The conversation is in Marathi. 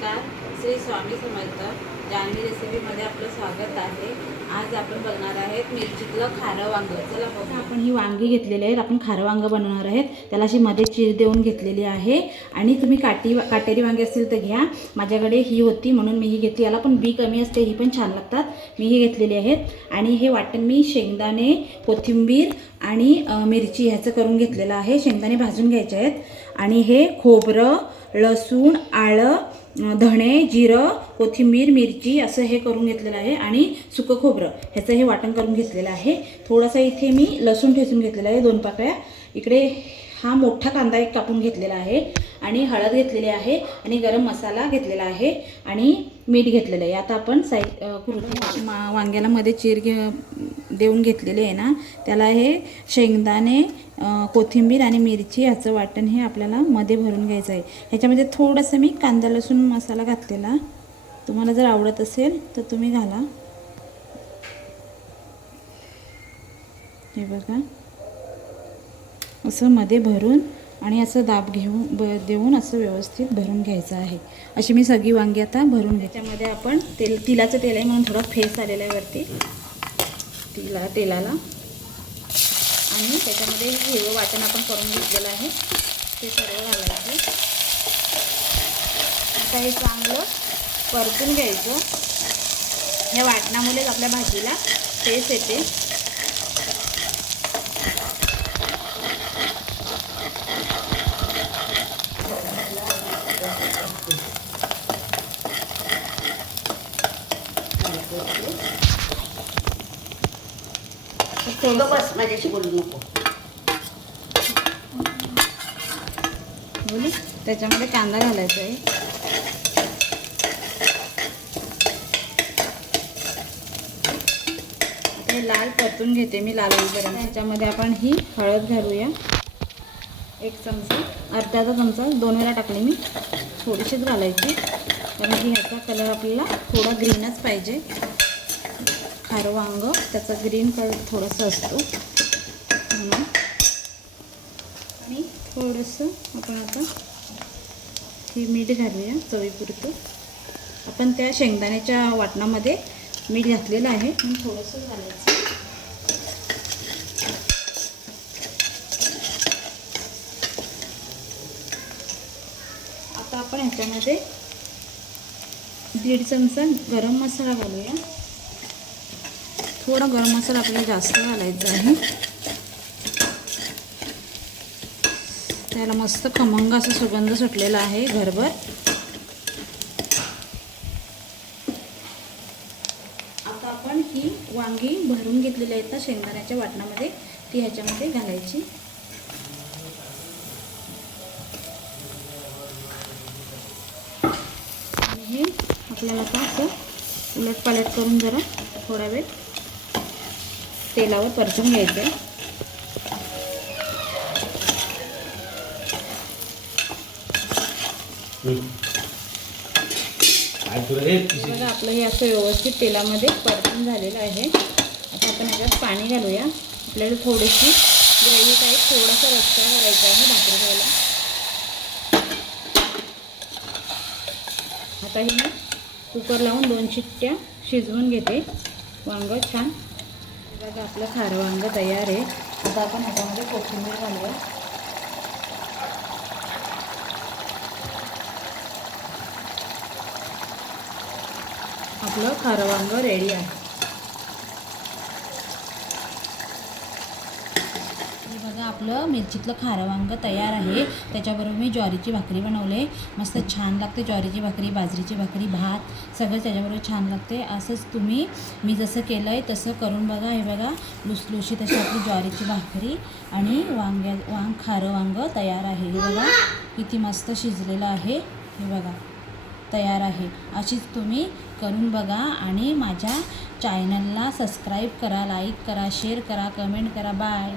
नमस्कार, श्री स्वामी समर्थ. जान्हवी रेसिपीमध्ये आपलं स्वागत आहे. आज आपण बघणार आहेत मिरचीतलं खारं वांग. चला बघू. आपण ही वांगी घेतलेली आहेत. आपण खारं वांग बनवणार आहेत. त्याला अशी मध्ये चीर देऊन घेतलेली आहे. आणि तुम्ही काटेरी वांगी असतील तर घ्या. माझ्याकडे ही होती म्हणून मी ही घेतली. याला पण बी कमी असते, ही पण छान लागतात. मी ही घेतलेली आहेत. आणि हे वाटण मी शेंगदाणे, कोथिंबीर आणि मिरची ह्याचं करून घेतलेलं आहे. शेंगदाणे भाजून घ्यायचे आहेत. आणि हे खोबरं, लसूण, आलं, धणे, जिरं, कोथिंबीर, मिरची असं हे करून घेतलेलं आहे. आणि सुकं खोबरं ह्याचं हे वाटण करून घेतलेलं आहे. थोडासा इथे मी लसूण ठेचून घेतलेला आहे 2 पाकळ्या. इकडे हा मोठा कांदा एक कापून घेतलेला आहे. आणि हळद घेतलेली आहे. आणि गरम मसाला घेतलेला आहे. आणि मीठ घेतलेलं आहे. आता आपण वांग्याला मध्ये चीर देऊन घेतलेले आहे ना, त्याला हे शेंगदाणे, कोथिंबीर आणि मिरची ह्याचं वाटण हे आपल्याला मध्ये भरून घ्यायचं आहे. ह्याच्यामध्ये थोडंसं मी कांदा लसूण मसाला घातलेला. तुम्हाला जर आवडत असेल तर तुम्ही घाला. हे बघा, असं मध्ये भरून आणि असं दाब देऊन असं व्यवस्थित भरून घ्यायचं आहे. अशी मी सगळी वांगी आता भरून घ्यायची. त्याच्यामध्ये आपण तिलाचं तेल आहे म्हणून थोडा फेस आलेला आहे वरती तेलाला. आणि त्याच्यामध्ये हिरवं वाटण आपण करून घेतलेलं आहे ते सर्व घालायचं. आता हे चांगलं परतून घ्यायचं. या वाटणामुळेच आपल्या भाजीला टेस्ट येते. बस माझ्याशी बोलू नको. बोलू. त्याच्यामध्ये कांदा घालायचा आहे. आता हे लाल परतून घेते मी, लाल होईपर्यंत. त्याच्यामध्ये आपण ही हळद घालूया 1 चमचा, अर्धा चमचा 2 वेळा टाकली मी. थोडीशीच घालायची कारण की ह्याचा कलर आपल्याला थोडा ग्रीनच पाहिजे. खारं वांग त्याचा ग्रीन कलर थोडासा असतो म्हणून. आणि थोडंसं आपण आता हे मीठ घालूया चवीपुरतं. आपण त्या शेंगदाण्याच्या वाटणामध्ये मीठ घातलेलं आहे म्हणून थोडंसं घालायचं. आता आपण ह्याच्यामध्ये 1.5 चमचा गरम मसाला घालूया. थोडा गरम मसाला आपल्याला जास्त घालायचा आहे. त्याला मस्त खमंग असा सुगंध सुटलेला आहे घरभर. आता आपण ही वांगी भरून घेतलेली आहेत ना शेंगदाण्याच्या वाटणामध्ये, ती ह्याच्यामध्ये घालायची. आणि हे आपल्याला आता असं उलटपालट करून जरा थोडा वेळ तेलावर परतून घ्यायचं आहे. बघा आपलं हे असं व्यवस्थित तेलामध्ये परतून झालेलं आहे. आता आपण ह्याच्यात पाणी घालूया. आपल्याला थोडीशी ग्रेव्ही टाईप थोडासा रस्सा करायचा आहे भाकरी खायला. आता हे मी कुकर लावून 2 शिट्ट्या शिजवून घेते. वांग छान. बघा आपलं खारं वांग तयार आहे. आता आपण ह्याच्यामध्ये कोथिंबीर घालूया. आपलं खारं वांग रेडी आहे. बघा आपलं मिरचीतलं खारं वांग तयार आहे. त्याच्याबरोबर मी ज्वारीची भाकरी बनवले. मस्त छान लागते ज्वारीची भाकरी, बाजरीची भाकरी, भात सगळं त्याच्याबरोबर छान लागते. असंच तुम्ही मी जसं केलं आहे तसं करून बघा. हे बघा लुसलुशीत अशी आपली ज्वारीची भाकरी आणि खारं वांग तयार आहे. हे बघा किती मस्त शिजलेलं आहे. हे बघा तयार आहे. अशीच तुम्ही करून बघा. आणि माझ्या चॅनलला सबस्क्राईब करा, लाईक करा, शेअर करा, कमेंट करा. बाय.